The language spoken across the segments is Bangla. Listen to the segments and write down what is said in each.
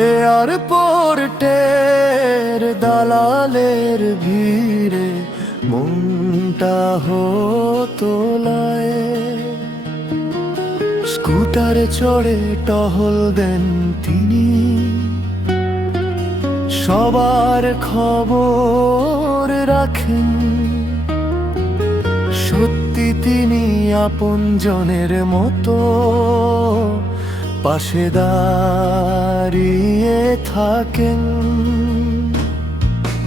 এয়ারপোর্টের দালালের ভিড়ে মনটা হতোলায় স্কুটারে চড়ে টহল দেন তিনি। সবার খবর রাখেন। সত্যি তিনি আপনজনের মতো। পাশে দাঁড়িয়ে থাকেন।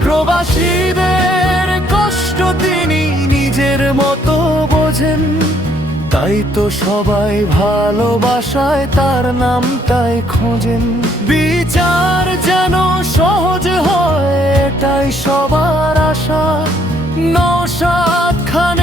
প্রবাসীদের কষ্ট তিনি নিজের মতো বোঝেন। তাই তো সবাই ভালোবাসায় তার নামটাই খোঁজেন। বিচার যেন সহজ হয়, এটাই সবার আশা। নৌসাদ খানের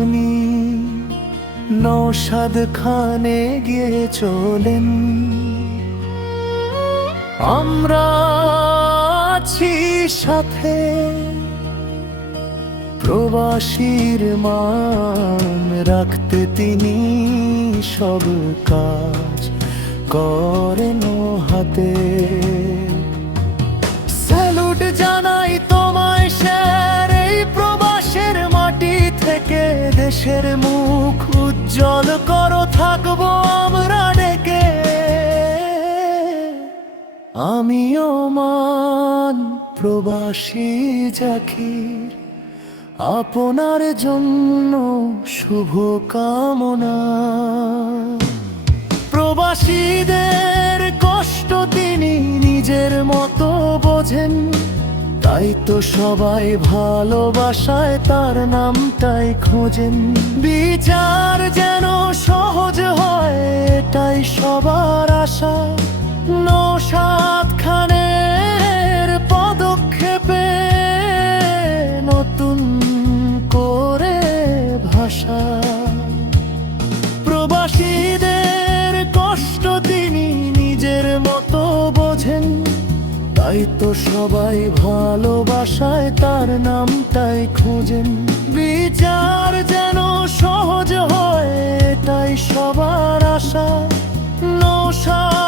সমাপনি নৌসাদ খানে গিয়ে চলেন। আমরা আছি সাথে প্রবাসীর মান রাখতে তিনি সব কাজ করেন হাতে। দেশের মুখ উজ্জ্বল করো, থাকব আমরা ডেকে। আমিও মান প্রবাসী জাকির, আপনার জন্য শুভ কামনা। প্রবাসীদের কষ্ট তিনি নিজের মতো বোঝেন তাই তো সবাই ভালোবাসায় তার নামটাই খোঁজেন। বিচার যেন সহজ হয়, এটাই সবার আশা। নৌসাদ খানের পদক্ষেপে নতুন করে ভাষা। প্রবাসীদের কষ্ট তিনি নিজের মতো বোঝেন। তাই তো সবাই ভালোবাসায় তার নামটাই খোঁজেন। বিচার যেন সহজ হয় তাই সবার আশা। নৌশা